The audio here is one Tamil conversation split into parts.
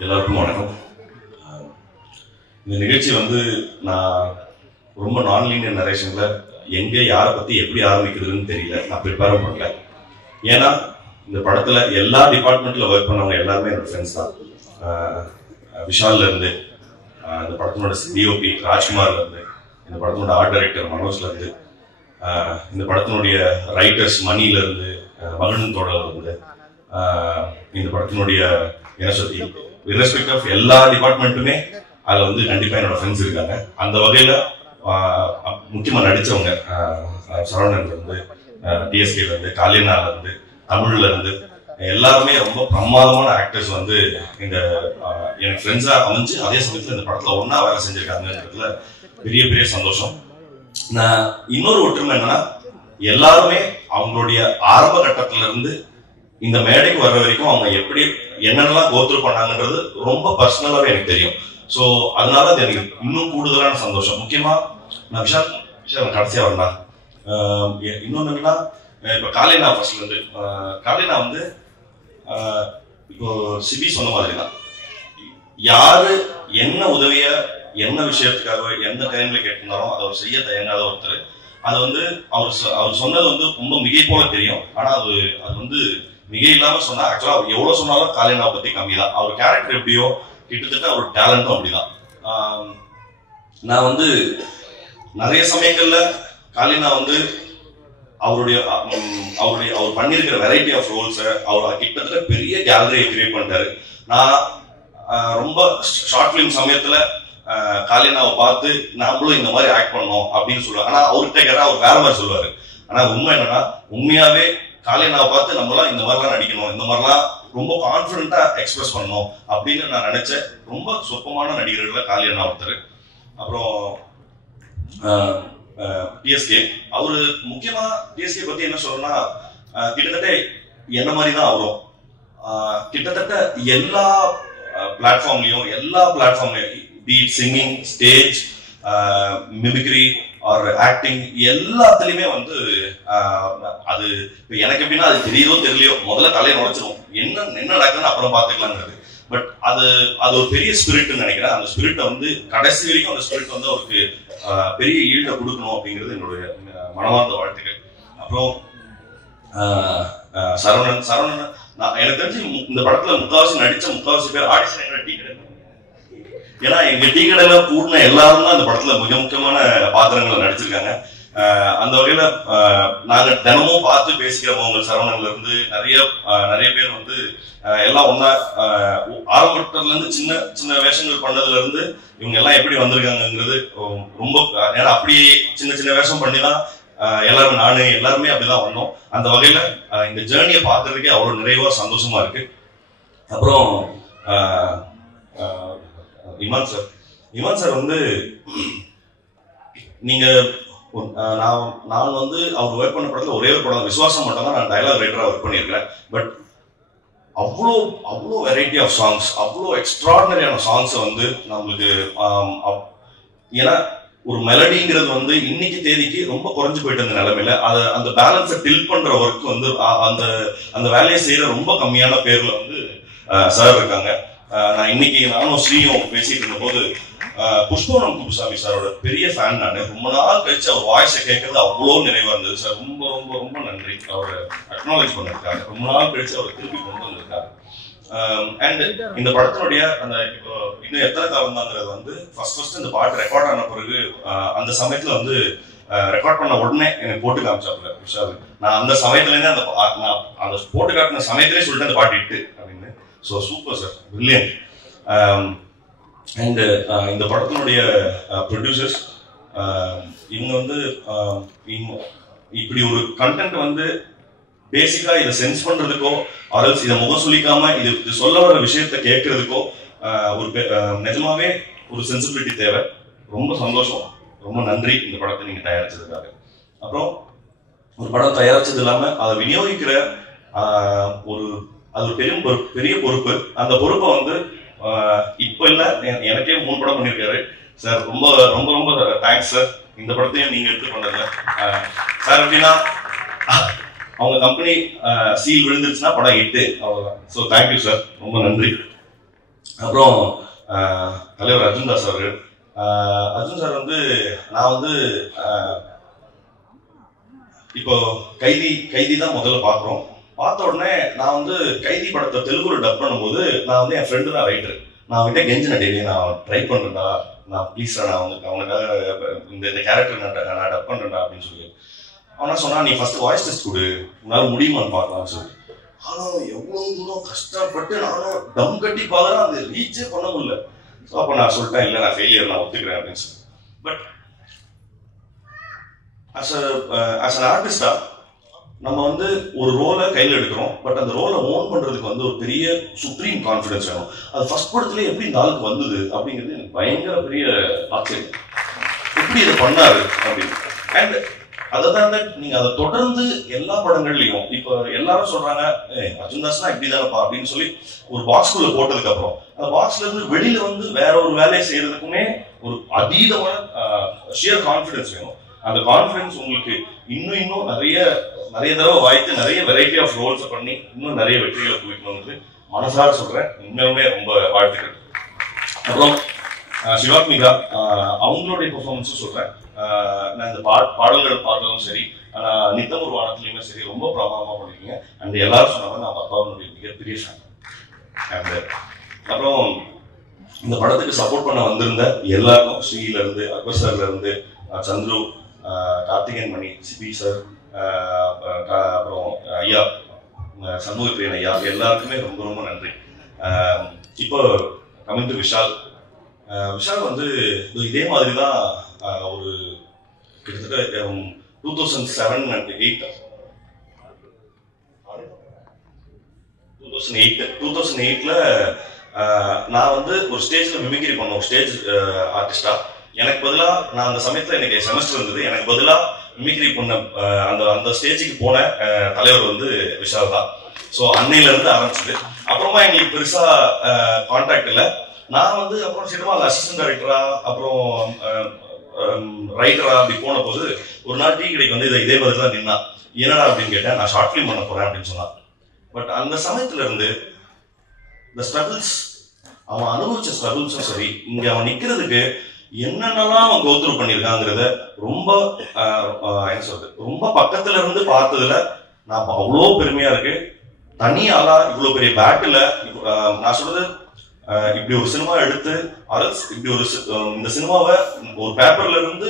எல்லாருக்கும் வணக்கம். இந்த நிகழ்ச்சி வந்து நான் ரொம்ப நான்லீனியர் நரேஷன்ல எங்க யாரை பத்தி எப்படி ஆரம்பிக்கிறதுன்னு தெரியல, நான் ப்ரிப்பேரும் பண்ணல. ஏன்னா இந்த படத்துல எல்லா டிபார்ட்மெண்ட்ல ஒர்க் பண்ணவங்க எல்லாருமே என்னோட ஃப்ரெண்ட்ஸ் தான். விஷால்ல இருந்து, இந்த படத்தினோட டிஓபி ராஜ்குமார்ல இருந்து, இந்த படத்தினோட ஆர்ட் டைரக்டர் மனோஜ்ல இருந்து, இந்த படத்தினுடைய ரைட்டர்ஸ் மணில இருந்து, மகன் தோடல இருந்து, இந்த படத்தினுடைய என்ன சொல்லி irrespective of எல்லா டிபார்ட்மெண்ட்டுமே அதுல வந்து கண்டிப்பா என்னோட ஃப்ரெண்ட்ஸ் இருக்காங்க. அந்த வகையில முக்கியமா நடிச்சவங்க சரவணன்ல இருந்து, டிஎஸ்கேல இருந்து, காலியனால இருந்து, தமிழ்ல இருந்து எல்லாருமே ரொம்ப பிரமாதமான ஆக்டர்ஸ் வந்து இந்த எனக்கு ஃப்ரெண்ட்ஸா அமைஞ்சு அதே சமயத்துல இந்த படத்துல ஒன்னா வேலை செஞ்சிருக்காங்கன்றதுல பெரிய பெரிய சந்தோஷம். நான் இன்னொரு ஒற்றுமை என்னன்னா, எல்லாருமே அவங்களுடைய ஆரம்ப கட்டத்துல இருந்து இந்த மேடைக்கு வர்ற வரைக்கும் அவங்க எப்படி என்னென்னலாம் கோத்ரூ பண்ணாங்கன்றது ரொம்ப பர்சனலாவே எனக்கு தெரியும். ஸோ அதனால அது எனக்கு இன்னும் கூடுதலான சந்தோஷம். முக்கியமா நான் விஷால் கடைசியா வரா இன்னொன்னு என்னன்னா, இப்ப காலினா ஃபர்ஸ்ட்ல இருந்து காலினா வந்து இப்போ சிபி சொன்ன மாதிரி தான், யாரு என்ன உதவிய என்ன விஷயத்துக்காக எந்த டைம்ல கேட்டிருந்தாலும் அதை செய்ய தயங்காத ஒருத்தர். அது வந்து அவர் சொன்னது வந்து ரொம்ப மிகை போல தெரியும், ஆனா அது வந்து மிக இல்லாம சொன்னா ஆக்சுவலா எவ்வளவு சொன்னாலும் காலினாவை பத்தி கம்மி தான். அவர் கேரக்டர் எப்படியோ கிட்டத்தட்ட அவர் டேலண்டும் அப்படிதான். நான் வந்து நிறைய சமயங்கள்ல காலினா வந்து அவர் பண்ணிருக்கிற வெரைட்டி ஆஃப் ரோல்ஸ் அவர் கிட்டத்தட்ட பெரிய கேலரியை கிரியேட் பண்ணிட்டாரு. நான் ரொம்ப ஷார்ட் பிலிம் சமயத்துல காலினாவை பார்த்து நம்மளும் இந்த மாதிரி ஆக்ட் பண்ணோம் அப்படின்னு சொல்லுவாங்க. ஆனா அவர்கிட்ட கேட்டா அவர் வேற மாதிரி சொல்லுவாரு. ஆனா உண்மை என்னன்னா, உண்மையாவே காலினாவை பார்த்து நம்மளாம் இந்த மாதிரிலாம் நடிக்கணும், இந்த மாதிரிலாம் ரொம்ப கான்பிடண்டா எக்ஸ்பிரஸ் பண்ணணும் அப்படின்னு நான் நினைச்சேன். ரொம்ப சொற்பமான நடிகர்கள்ல காலினா ஒருத்தர். அப்புறம் டிஎஸ்கே, அவரு முக்கியமா டிஎஸ்கே பத்தி என்ன சொல்லணும்னா, கிட்டத்தட்ட என்ன மாதிரி தான் அவரும் கிட்டத்தட்ட எல்லா பிளாட்ஃபார்ம்லயும் beat singing, stage, mimicry or acting எல்லாத்துலயுமே வந்து அது எனக்கு எப்படின்னா அது தெரியுதோ தெரியலையோ முதல்ல தலையை நுழைச்சிடும், என்ன நடக்குதுன்னு அப்புறம் பாத்துக்கலாங்கிறது. பட் அது ஒரு பெரிய ஸ்பிரிட்னு நினைக்கிறேன். அந்த ஸ்பிரிட்டை வந்து கடைசி வரைக்கும் அந்த ஸ்பிரிட் வந்து அவருக்கு பெரிய ஈல்ட கொடுக்கணும் அப்படிங்கிறது என்னுடைய மனமார்ந்த வாழ்த்துக்கள். அப்புறம் சரவணன் எனக்கு தெரிஞ்சு இந்த படத்துல முக்காவாசி பேர் ஆடிஷன் டீ கடை, ஏன்னா எங்க டீ கடையில கூடின எல்லாரும் தான் இந்த படத்துல மிக முக்கியமான பாத்திரங்களை நடிச்சிருக்காங்க. அந்த வகையில நாங்க தினமும் பார்த்து பேசிக்கிறவங்க சரவணன்ல இருந்து நிறைய பேர் வந்து எல்லாம் ஒன்னா ஆரம்பத்துல இருந்து சின்ன சின்ன வேஷங்கள் பண்ணதுல இருந்து இவங்க எல்லாம் எப்படி வந்திருக்காங்கிறது ரொம்ப, ஏன்னா அப்படியே சின்ன சின்ன வேஷம் பண்ணிதான் எல்லாருமே அப்படிதான் வந்தோம். அந்த வகையில இந்த ஜேர்னியை பார்க்கறதுக்கே அவ்வளவு நிறைவா சந்தோஷமா இருக்கு. அப்புறம் இமான் சார் வந்து நீங்க நான் வந்து அவர் ஒர்க் பண்ண படத்துல ஒரே ஒரு படம் விசுவாசம் மட்டும் தான் நான் டயலாக் ரைட்டரா ஒர்க் பண்ணியிருக்கிறேன். பட் அவ்வளோ வெரைட்டி ஆஃப் சாங்ஸ், அவ்வளோ எக்ஸ்ட்ராடினரியான சாங்ஸ் வந்து நம்மளுக்கு, ஏன்னா ஒரு மெலடிங்கிறது வந்து இன்னைக்கு தேதிக்கு ரொம்ப குறைஞ்சு போயிட்டு இருந்த நிலைமையில அந்த பேலன்ஸை டில் பண்ற ஒர்க் வந்து அந்த வேலையை செய்யற ரொம்ப கம்மியான பேர்ல வந்து சார் இருக்காங்க. நான் இன்னைக்கு நானும் ஸ்ரீயும் பேசிட்டு இருந்த போது புஷ்பவனம் குப்புசாமி சாரோட பெரிய ஃபேன் நான். ரொம்ப நாள் கழிச்சு அவர் வாய்ஸை கேட்கறது அவ்வளோ நிறைவா இருந்தது சார். ரொம்ப ரொம்ப ரொம்ப நன்றி அவரை அக்னாலேஜ் பண்ணிருக்காரு. ரொம்ப நாள் கழிச்சு அவர் திருப்பி கொண்டு வந்திருக்காரு. அண்ட் இந்த படத்தினுடைய அந்த இப்போ இன்னும் எத்தனை காலம் தாங்கிறது வந்து ஃபர்ஸ்ட் இந்த பாட்டு ரெக்கார்ட் ஆன பிறகு அந்த சமயத்துல வந்து ரெக்கார்ட் பண்ண உடனே எனக்கு போட்டு காமிச்சாப்புல விஷால். நான் அந்த சமயத்துலேருந்தே அந்த போட்டு காட்டின சமயத்திலே சொல்லிட்டு அந்த பாட்டு இட்டு அப்படின்னு. So super sir, brilliant. And இந்த படத்தினுடைய ப்ரொடியூசர்ஸ் இவங்க வந்து இப்படி ஒரு கண்டென்ட் வந்து பேசிக்கா இதை சென்ஸ் பண்றதுக்கோ ஆர்எல்ஸ் இதை முகம் சொல்லிக்காம இது சொல்ல வர விஷயத்த கேட்கறதுக்கோ ஒரு நிஜமாவே ஒரு சென்சிபிலிட்டி தேவை. ரொம்ப சந்தோஷம், ரொம்ப நன்றி இந்த படத்தை நீங்க தயாரிச்சதுக்காக. அப்புறம் ஒரு படம் தயாரிச்சது இல்லாம அதை விநியோகிக்கிற அது ஒரு பெரிய பொறுப்பு. அந்த பொறுப்பை வந்து இப்ப இல்ல, எனக்கே 3 படம் பண்ணிருக்காரு சார். ரொம்ப ரொம்ப ரொம்ப தேங்க்ஸ் சார். இந்த படத்தையும் நீங்க எடுத்து பண்ணல சார். எப்படின்னா அவங்க கம்பெனி சீல் விழுந்துருச்சுன்னா படம் 8 அவ்வளவுதான். ஸோ தேங்க்யூ சார், ரொம்ப நன்றி. அப்புறம் தலைவர் அர்ஜுன் தாஸ் அவர்கள். அர்ஜுன் சார் வந்து நான் வந்து இப்போ கைதி தான் முதல்ல பார்க்குறோம். பார்த்த உடனே நான் வந்து கைதி படத்தை தெலுங்குல டப் பண்ணும்போது நான் வந்து என் ஃப்ரெண்டு தான் ரைட்டர். நான் அவன்கிட்ட கெஞ்சின டெய்லி நான் ட்ரை பண்ணுறேன்டா, நான் ப்ளீஸ்டா நான் வந்து அவனுக்காக இந்த கேரக்டர் நான் டப் பண்ணுறேன்டா அப்படின்னு சொல்லி. அவனா சொன்னா நீ ஃபர்ஸ்ட் வாய்ஸ் டெஸ்ட் கொடு, உன்னால முடியுமான்னு பார்க்கலாம்னு சொல்லி. ஆனால் எவ்வளவு தூரம் கஷ்டப்பட்டு நானும் டம் கட்டி பார்க்குறேன், அது ரீச்சே பண்ண முடியல. ஸோ அப்போ நான் சொல்லிட்டேன், இல்லை நான் ஃபெயிலியர், நான் ஒத்துக்கிறேன் அப்படின்னு சொல்லி. பட் as an ஆர்டிஸ்டா நம்ம வந்து ஒரு ரோலை கையில் எடுக்கிறோம். பட் அந்த ரோலை ஓன் பண்றதுக்கு வந்து ஒரு பெரிய சுப்ரீம் கான்ஃபிடன்ஸ் வேணும். அது ஃபர்ஸ்ட் படத்துல எப்படி இந்த ஆளுக்கு வந்தது அப்படிங்கிறது எனக்கு பயங்கர பெரிய ஆச்சரியம். எப்படி இதை பண்ணாரு அப்படின்னு. அண்ட் அதை தான் நீங்க அதை தொடர்ந்து எல்லா படங்கள்லையும் இப்ப எல்லாரும் சொல்றாங்க அர்ஜுன் தாஸ்னா இப்படிதானப்பா அப்படின்னு சொல்லி ஒரு பாக்ஸ்குள்ள போட்டதுக்கு அப்புறம் அந்த பாக்ஸ்ல இருந்து வெளியில வந்து வேற ஒரு வேலையை செய்யறதுக்குமே ஒரு அதீதமான ஷியர் கான்ஃபிடன்ஸ் வேணும். அந்த கான்ஃபிடன்ஸ் உங்களுக்கு இன்னும் நிறைய தடவை வாய்த்து நிறைய வெரைட்டி ஆஃப் ரோல்ஸ் பண்ணி இன்னும் நிறைய வெற்றிகளை குவிக்கணும்னு மனசார சொல்றேன். உண்மையுமே ரொம்ப வாழ்த்துக்கள். அப்புறம் சிவாத்மிகா அவங்களுடைய பெர்ஃபார்மன்ஸும் சொல்றேன். நான் இந்த பாடல்கள் பார்த்ததும் சரி, ஆனால் நித்தம் ஒரு வானத்துலையுமே சரி ரொம்ப பிரமாதமாக பண்ணிருக்கீங்க. அண்ட் எல்லாரும் சொன்னாங்க நான் அப்பாவுடைய மிகப்பெரிய ஃபேன். அண்ட் அப்புறம் இந்த படத்துக்கு சப்போர்ட் பண்ண வந்திருந்த எல்லாருக்கும் ஸ்ரீல இருந்து அக்பர் சார்ல இருந்து சந்துரு, கார்த்திகேயன் மணி, சிபி சார், அப்புறம் ஐயா சண்முகப்பிரியன் ஐயா, எல்லாருக்குமே ரொம்ப ரொம்ப நன்றி. இப்போ கமிங் டு விஷால் வந்து இதே மாதிரி தான் ஒரு கிட்டத்தட்ட 2007 and 2008ல நான் வந்து ஒரு ஸ்டேஜ்ல மிமிக்ரி பண்ண ஒரு ஸ்டேஜ் ஆர்டிஸ்டா. எனக்கு பதிலா நான் அந்த சமயத்துல எனக்கு செமஸ்டர் இருந்தது, எனக்கு பதிலா மிமிக்ரி பண்ண அந்த ஸ்டேஜுக்கு போன தலைவர் வந்து விஷால் தான். ஸோ அன்னையில இருந்து ஆரம்பிச்சது. அப்புறமா எங்களுக்கு பெருசா கான்டாக்ட் இல்லை. நான் வந்து அப்புறம் சினிமாவில் அசிஸ்டன்ட் டைரக்டரா அப்புறம் ரைட்டரா அப்படி போன போது ஒரு நாள் டீ கடைக்கு வந்து இதே மாதிரி தான் நின்னா. என்னடா அப்படின்னு கேட்டேன். நான் ஷார்ட் ஃபிலிம் பண்ண போறேன் அப்படின்னு சொன்னான். பட் அந்த சமயத்துல இருந்து இந்த ஸ்ட்ரகிள்ஸ், அவன் அனுபவிச்ச ஸ்ட்ரகிள்ஸும் சரி, இங்க அவன் நிக்கிறதுக்கு என்னென்னலாம் அவன் கோத்ரூ பண்ணியிருக்காங்கிறத ரொம்ப என்ன சொல்றது, ரொம்ப பக்கத்துல இருந்து பார்த்ததுல நான் அவ்வளோ பெருமையா இருக்கு. தனி ஆளா இவ்வளவு பெரிய பேட்டில் நான் சொல்றது இப்படி ஒரு சினிமா எடுத்து இப்படி ஒரு இந்த சினிமாவை ஒரு பேப்பர்ல இருந்து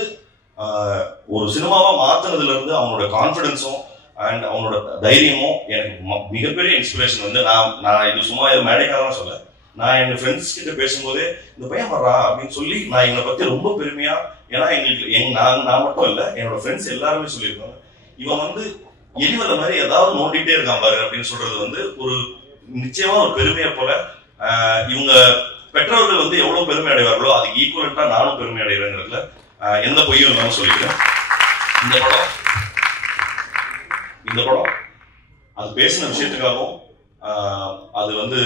ஒரு சினிமாவா மாத்தினதுல இருந்து அவனோட கான்பிடன்ஸும் அண்ட் அவனோட தைரியமும் எனக்கு மிகப்பெரிய இன்ஸ்பிரேஷன். வந்து நான் இது சும்மா மேடைக்காரலாம் சொல்ல, நான் எங்க ஃப்ரெண்ட்ஸ் கிட்ட பேசும்போதே இந்த பையன் வர்றா அப்படின்னு சொல்லி நான் எங்களை பத்தி ரொம்ப பெருமையா, ஏன்னா எங்களுக்கு நான் மட்டும் இல்லை, என்னோட ஃப்ரெண்ட்ஸ் எல்லாருமே சொல்லியிருக்காங்க, இவன் வந்து எலிவல்ல மாதிரி ஏதாவது நோண்டிட்டே இருக்கான் பாரு அப்படின்னு சொல்றது வந்து ஒரு நிச்சயமா ஒரு பெருமையை போல. இவங்க பெற்றோர்கள் வந்து எவ்வளவு பெருமை அடைவார்களோ அதுக்கு ஈக்குவலண்டா நானும் பெருமை அடைகிறேங்கிறதுல எந்த பொய்யும் இல்லாம சொல்லிக்கிறேன். இந்த படம் அது பேசின விஷயத்துக்காகவும் அது வந்து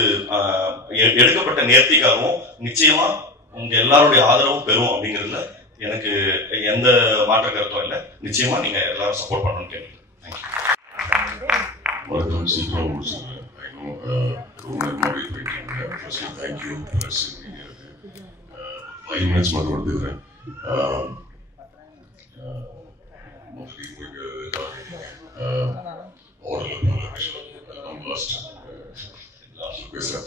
எடுக்கப்பட்ட நேர்த்திக்காகவும் நிச்சயமா உங்க எல்லாருடைய ஆதரவும் பெறும் அப்படிங்கிறதுல எனக்கு எந்த மாற்ற கருத்தும் இல்லை. நிச்சயமா நீங்க எல்லாரும் சப்போர்ட் பண்ணணும்னு கேட்கிறேன். வணக்கம். சீக்கிரம் முடிச்சுங்க. ரொம்ப நேரமாக வெயிட் பண்ணிட்டு ஃபர்ஸ்ட்லி தேங்க்யூ. ப்ளஸ் 5 minutes மட்டும் எடுத்துக்கிறேன். மோஸ்ட்லி உங்களுக்கு ஆர்டரில் லாஸ்ட் பேசுகிறேன்.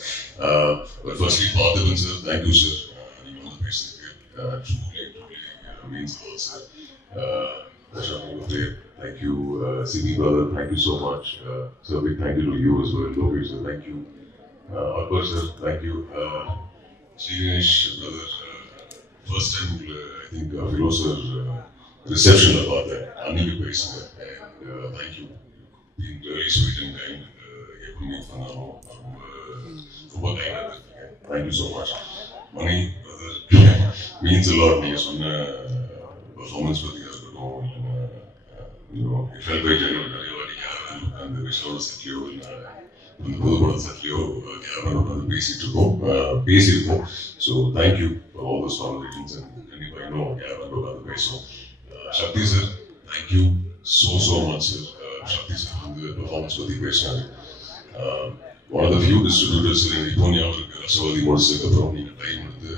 Firstly Parthiban sir, thank you sir. நீங்கள் வந்து பேசுறதுக்கு truly means lot sir. Thank you, CB brother. Thank you so much. So a big thank you to you as well, Lokesh sir. Thank you, Akbar sir. Thank you, Srinesh brother. First time, I think Firoz sir reception about that. Anil Base and thank you. Being really sweet and kind. Everything phenomenal. Super kind. Thank you so much. Mani brother means a lot. You son performance with you. It felt very genuine. And the visual setliyo, the Buddha setliyo, camera basic. So thank you for all those conversations and anybody know camera the base. Shakti sir, thank you so much sir. Shakti sir, the performance with the base. one of the few distributors இப்போ ஞாபகம் ரசவாதி முடிச்சதுக்கப்புறம் நீங்கள் டைம் எடுத்து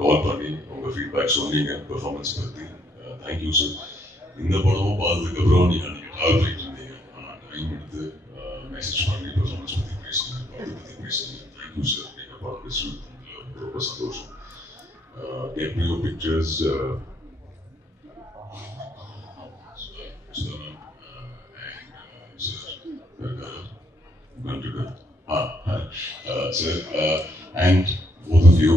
கால் பண்ணி உங்கள் ஃபீட்பேக் சொன்னீங்க பெர்ஃபார்மன்ஸ் பற்றி. Thank you sir. இந்த படமும் பார்த்ததுக்கப்புறம் நீங்கள் கால் பண்ணிட்டு இருந்தீங்க, ஆனால் டைம் எடுத்து மெசேஜ் பண்ணி பெர்ஃபார்மன்ஸ் பற்றி பேசுங்க, படத்தை பற்றி பேசுங்க. Thank you sir. நீங்கள் படம் டிஸ்ட்ரிபியூட் ரொம்ப சந்தோஷம். Gabriel Pictures sir, and both of you,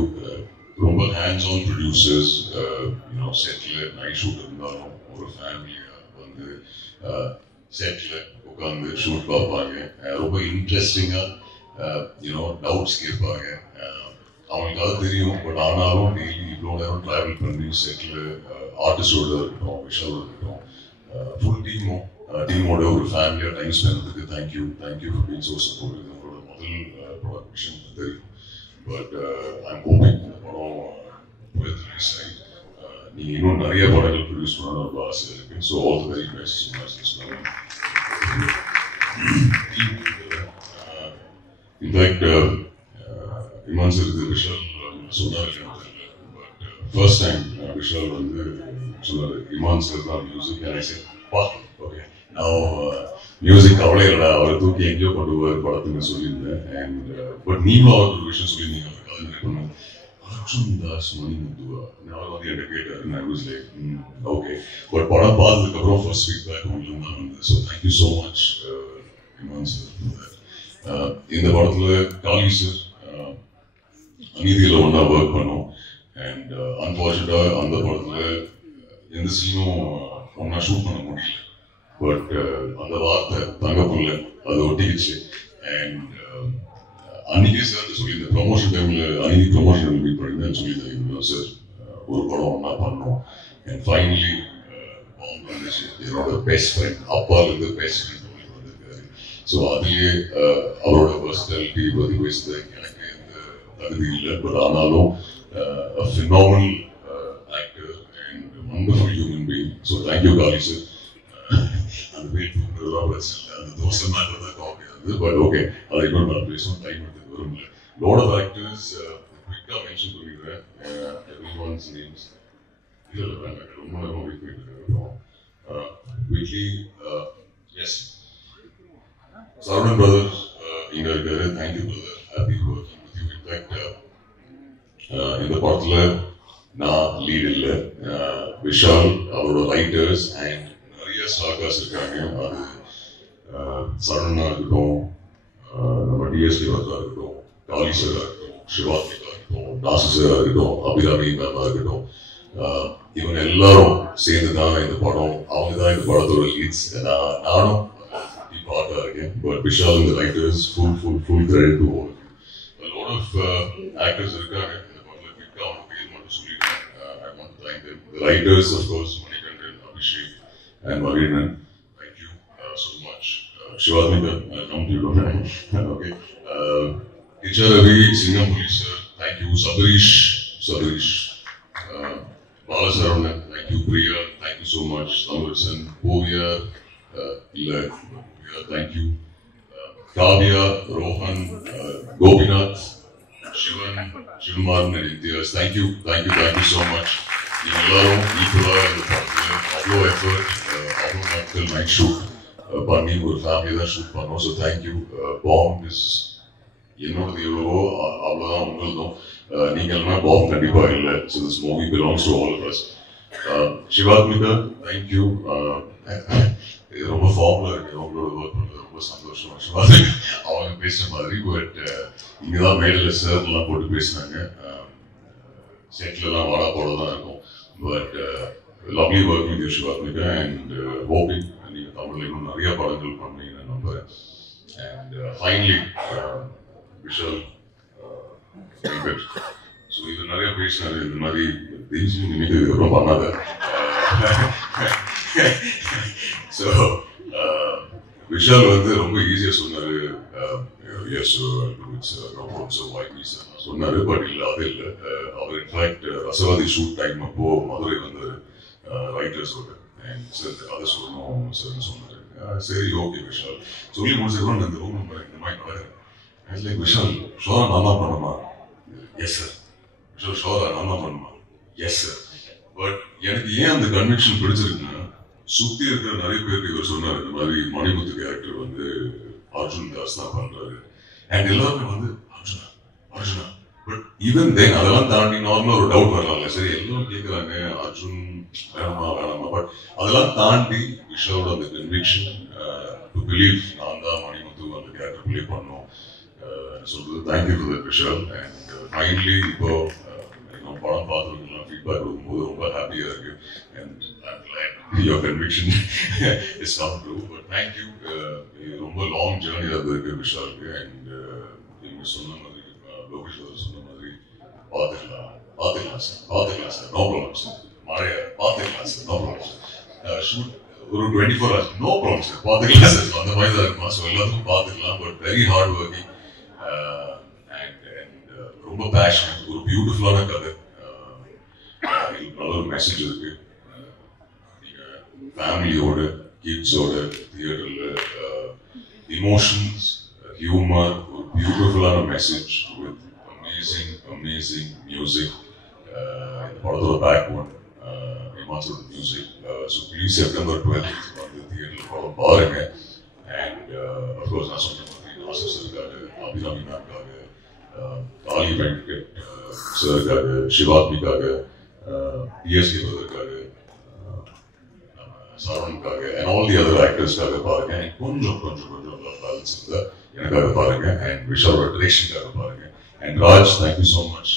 ரொம்ப hands-on producers, you know, setல night shoot இருந்தாலும் ஒரு ஃபேமிலியா வந்து செட்ல உட்காந்து ஷூட் பார்ப்பாங்க. ரொம்ப இன்ட்ரெஸ்டிங்கா யூனோ டவுட்ஸ் கேட்பாங்க. அவங்களுக்காக தெரியும், பட் ஆனாலும் டெய்லி இவ்வளோ நேரம் ட்ராவல் பண்ணி செட்டில் ஆர்டிஸ்டோட இருக்கட்டும், விஷாலோட இருக்கட்டும், ஃபுல் டீமோட ஒரு ஃபேமிலியாக டைம் ஸ்பெண்ட் பண்ணுறதுக்கு thank you for being so support. இது உங்களோட முதல் ப்ரொடக்ஷன் தெரியும், பட் ஐம் ஹோப்பிங் இந்த படம் ரிலீஸ் ஆகி நீங்கள் இன்னும் நிறைய படங்கள் ப்ரொடியூஸ் பண்ணணும்னு ரொம்ப ஆசை இருக்குது. So all the very best. In fact Imman sir இது விஷால் சொன்னார், பட் ஃபர்ஸ்ட் டைம் விஷால் வந்து சொன்னார் இமான் சார் தான் மியூசிக். ஓகே, நான் மியூசிக் கவலை இல்லை, அவரை தூக்கி எங்கேயோ கொண்டு போவார் படத்துக்கு சொல்லியிருந்தேன். அண்ட் பட் நீங்களும் அவருக்கு ஒரு விஷயம் சொல்லியிருந்தீங்க, அவர் கதை பண்ண அர்ஜுன் தாஸ் மணி முத்துவா அவர் வந்து என்கிட்ட கேட்டார். நான் வாஸ் லைக் ஓகே, பட் படம் பார்த்ததுக்கப்புறம் ஃபர்ஸ்ட் ஃபீட்பேக் உங்களுக்கு தான் வந்து. So thank you so much Imman sir. இந்த படத்தில் காளி சார் அநீதியில் ஒன்றா ஒர்க் பண்ணோம். அண்ட் அன்ஃபார்ச்சுனேட்டாக அந்த படத்தில் எந்த சீனும் ஒன்றா ஷூட் பண்ண முடியல. பட் அந்த வார்த்தை தங்கப்புள்ள அது ஒட்டிக்கிச்சு. அண்ட் அன்னைக்கே சார் சொல்லி இந்த ப்ரொமோஷன் டைமில் அன்னைக்கு ப்ரொமோஷன் டைமில் மீட் பண்ணியிருந்தேன் சொல்லியிருந்தேன் சார் ஒரு படம் ஒன்றா பண்ணோம். அண்ட் ஃபைனலி வந்துச்சு. என்னோட பெஸ்ட் ஃப்ரெண்ட் அப்பாலேருந்து பெஸ்ட் ஃப்ரெண்ட் வந்திருக்காரு. ஸோ அதுலேயே அவரோட பர்சனாலிட்டி பற்றி பேசுறது எனக்கு தகுதி இல்லை, பட் ஆனாலும் phenomenal actor and wonderful human being. So thank you Kali sir. அந்த வெயிட் பண்ணுறதா பிரச்சனை இல்லை, அந்த தோசை மேட்டர் தான் காப்பி ஆகுது. பட் ஓகே, அதை இன்னும் நான் பேசணும், டைம் எடுத்துக்கு வரும்ல. லாட் ஆஃப் ஆக்டர்ஸ் குவிக்காக மென்ஷன் பண்ணிடுறேன் எவ்ரி ஒன்ஸ் நேம்ஸ். இல்லை வேண்டாம், ரொம்ப நேரம் வெயிட் பண்ணிட்டு இருக்கோம். வீக்லி எஸ் சரவணன் பிரதர் இங்கே இருக்காரு. Thank you brother, happy working with you. In fact இந்த படத்தில் நான் லீட் இல்லை, விஷால் அவரோட ரைட்டர்ஸ் அண்ட் நிறைய ஸ்டார்காஸ் இருக்காங்க. அது சரவணா இருக்கட்டும், நம்ம டிஎஸ்டி வர்க்கா இருக்கட்டும், காளி சாரா இருக்கட்டும், சிவாத்மிகா இருக்கட்டும், தாசு சாரா இருக்கட்டும், அபிராமி மேமா இருக்கட்டும், இவங்க எல்லாரும் சேர்ந்து தான் இந்த படம், அவங்க தான் இந்த படத்தோட லீட்ஸ். நானும் பார்ட்டாக இருக்கேன், பட் விஷால் இந்த writers full credit to all. A lot of actors இருக்காங்க இந்த படத்தில். குயிக்காக அவங்க பேர் மட்டும் சொல்லிடுறேன். I want to thank them. The writers, of course, Manikandan, Abhishek and Marinan. Thank you so much. Shivadmika, I'll come to you. Okay. Teacher Ravi, Singham Police sir, thank you. Sabarish, Balasaravan, thank you. Priya, thank you so much. Amarsan, Povia, thank you. Kavya, Rohan, Gopinath, Shivan and Imtiaz, thank you so much. You எல்லாரும் ஈக்குவலாக இந்த படத்தில் அவ்வளோ எஃபர்ட், அவ்வளோ நாட்கள் நைட் ஷூட் பண்ணி ஒரு ஃபேமிலி தான் ஷூட் பண்ணோம். So thank you. பாம் இஸ் என்னோடது எவ்வளவோ அவ்வளோதான் உங்களதும். நீங்கள்னா பாம் கண்டிப்பாக இல்லை. So this movie belongs to all of us. Sivathmika, thank you. இது ரொம்ப ஃபார்முலா இருக்குது, அவங்களோட ஒர்க் பண்ணுறது ரொம்ப சந்தோஷம். சிவாத்மிகா அவங்க பேசுகிற மாதிரி, பட் இங்கே தான் மேலில் சேர்லாம் போட்டு பேசினாங்க. செட்லலாம் வாடா போட தான் இருக்கும். But lovely work with Shivathmika and hoping நீங்கள் தமிழில் இன்னும் நிறைய படங்கள் பண்ணி நான் நம்புகிறேன். And finally Vishal Venkat. So இது நிறைய பேசினாரு, இந்த மாதிரி தெரிஞ்சு நினைக்கிறது இதுக்கப்புறம் பண்ணாத. ஸோ விஷால் வந்து ரொம்ப ஈஸியாக சொன்னார், சொன்னாரு. பட் இல்லை, அது இல்லை. அவர் இன்ஃபேக்ட் ரசவாதி ஷூட் டைம் அப்போ மதுரை வந்தார் ரைட்டர்ஸோட. சார் அதை சொல்லணும் சார்னு சொன்னார். சரி ஓகே விஷால் சொல்லி முடிச்சதும் இந்த ரூம் இந்த மாதிரி நடக்கிறேன். I was like, Vishal, sure, Nana Panama. Yes, sir. Vishal, sure, Nana Panama. Yes, sir. But எனக்கு ஏன் அந்த கன்விக்ஷன் பிடிச்சிருக்குன்னா சுத்தி இருக்கிற நிறைய பேருக்கு இவர் சொன்னார் இந்த மாதிரி மணிமுத்து கேரக்டர் வந்து அர்ஜுன் தாஸ் தான் பண்றாரு அண்ட் எல்லாருமே வந்து Arjuna Arjuna but even then அதெல்லாம் தாண்டி நார்மலா ஒரு டவுட் வரலாம்ல சரி எல்லாரும் கேட்கறாங்க அர்ஜுன் வேணாமா வேணாமா பட் அதெல்லாம் தாண்டி விஷாலோட அந்த கன்விக்ஷன் டு பிலீவ் நான் தான் மணிமுத்து அந்த கேரக்டர் பிளே பண்ணோம் சொல்றது thank you for that Vishal and finally இப்போ படம் பார்த்துருக்கலாம் ஃபீட்பேக் கொடுக்கும்போது ரொம்ப ஹாப்பியாக இருக்கு and I'm glad your conviction is come true but thank you ரொம்ப லாங் ஜேர்னியாக இருக்கு விஷாலுக்கு அண்ட் நீங்கள் சொன்ன மாதிரி லோகேஷ் சொன்ன மாதிரி பார்த்துக்கலாம் சார் நோ ப்ராப்ளம் சார் மழையா பார்த்துக்கலாம் sir no problem sir shoot ஒரு 24 hours நோ ப்ராப்ளம் சார் பார்த்துக்கலாம் சார் அந்த மாதிரி தான் இருக்குமா ஸோ எல்லாத்துக்கும் பார்த்துக்கலாம் பட் வெரி ஹார்ட் ஒர்க்கிங் ரொம்ப பேஷன் ஒரு பியூட்டிஃபுல்லான கதை நல்ல ஒரு மெசேஜ் இருக்கு ஃபேமிலியோட கிட்ஸோட தியேட்டர்ல இமோஷன்ஸ் ஹியூமர் ஒரு பியூட்டிஃபுல்லான மெசேஜ் வித் அமேசிங் மியூசிக் இந்த படத்தோட பேக் ஒன் இமாச்சலோட மியூசிக் ஸோ ப்ளீஸ் செப்டம்பர் 12 வந்து தியேட்டர்ல படம் பாருங்க அண்ட் அஃப்கோர்ஸ் நான் சொன்ன மாதிரி நாசர் சாருக்காக அபிராமி மேம்காக காளி வெங்கட் சாருக்காக சிவாத்மிக்காக டிஎஸ்கே பிரதருக்காக சரவணுக்காக அண்ட் ஆல் தி அதர் ஆக்டர்ஸ்க்காக பாருங்க அண்ட் கொஞ்சம் பேலன்ஸ் இருந்தா எனக்காக பாருங்க அண்ட் விஷாலோட டிரெக்ஷனுக்காக பாருங்க and Raj thank you so much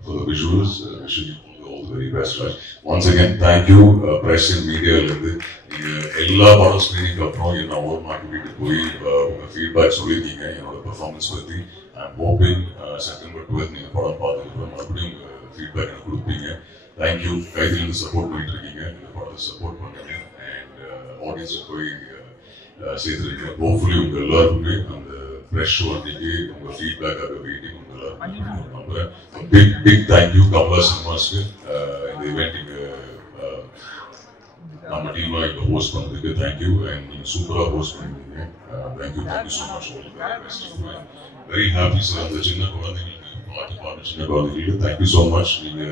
for the visuals wishing all the very best Raj. Once again thank you press and media இருந்து நீங்க எல்லா படம் ஸ்கிரீனிங் அப்புறம் என்ன ஒரு மார்க்கெட்டுக்கு போய் உங்க ஃபீட்பேக் சொல்லியிருக்கீங்க என்னோட பெர்ஃபார்மன்ஸ் பற்றி ஐ எம் ஹோப்பிங் செப்டம்பர் 12 நீங்க படம் பார்த்துட்டு மறுபடியும் உங்க ஃபீட்பேக் எனக்கு கொடுப்பீங்க தேங்க்யூ கைதிலிருந்து சப்போர்ட் பண்ணிட்டு இருக்கீங்க இந்த படத்தை சப்போர்ட் பண்ணுங்க அண்ட் ஆடியன்ஸுக்கு போய் சேர்த்துருக்கீங்க ஹோப்ஃபுல்லி உங்க எல்லாருக்குமே அந்த ஃப்ரெஷ் அன்னைக்கு உங்க ஃபீட்பேக்காக வெயிட்டிங் உங்க எல்லாருக்கும் நம்புறேன் பிக் தேங்க்யூ கமலா சினிமாஸ்க்கு இந்த ஈவெண்ட் இங்க நம்ம டீமா இங்க ஹோஸ்ட் பண்ணதுக்கு தேங்க்யூ அண்ட் நீங்க சூப்பரா ஹோஸ்ட் பண்ணிருக்கீங்க thank you so much very happy sir அந்த சின்ன குழந்தைங்களுக்கு பாட்டு சின்ன குழந்தைங்களுக்கு தேங்க்யூ ஸோ மச் நீங்க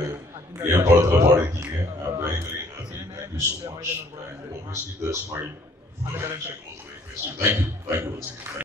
என் படத்துல பாடிருக்கீங்க I'm very happy thank you so much and always keep the smile thank you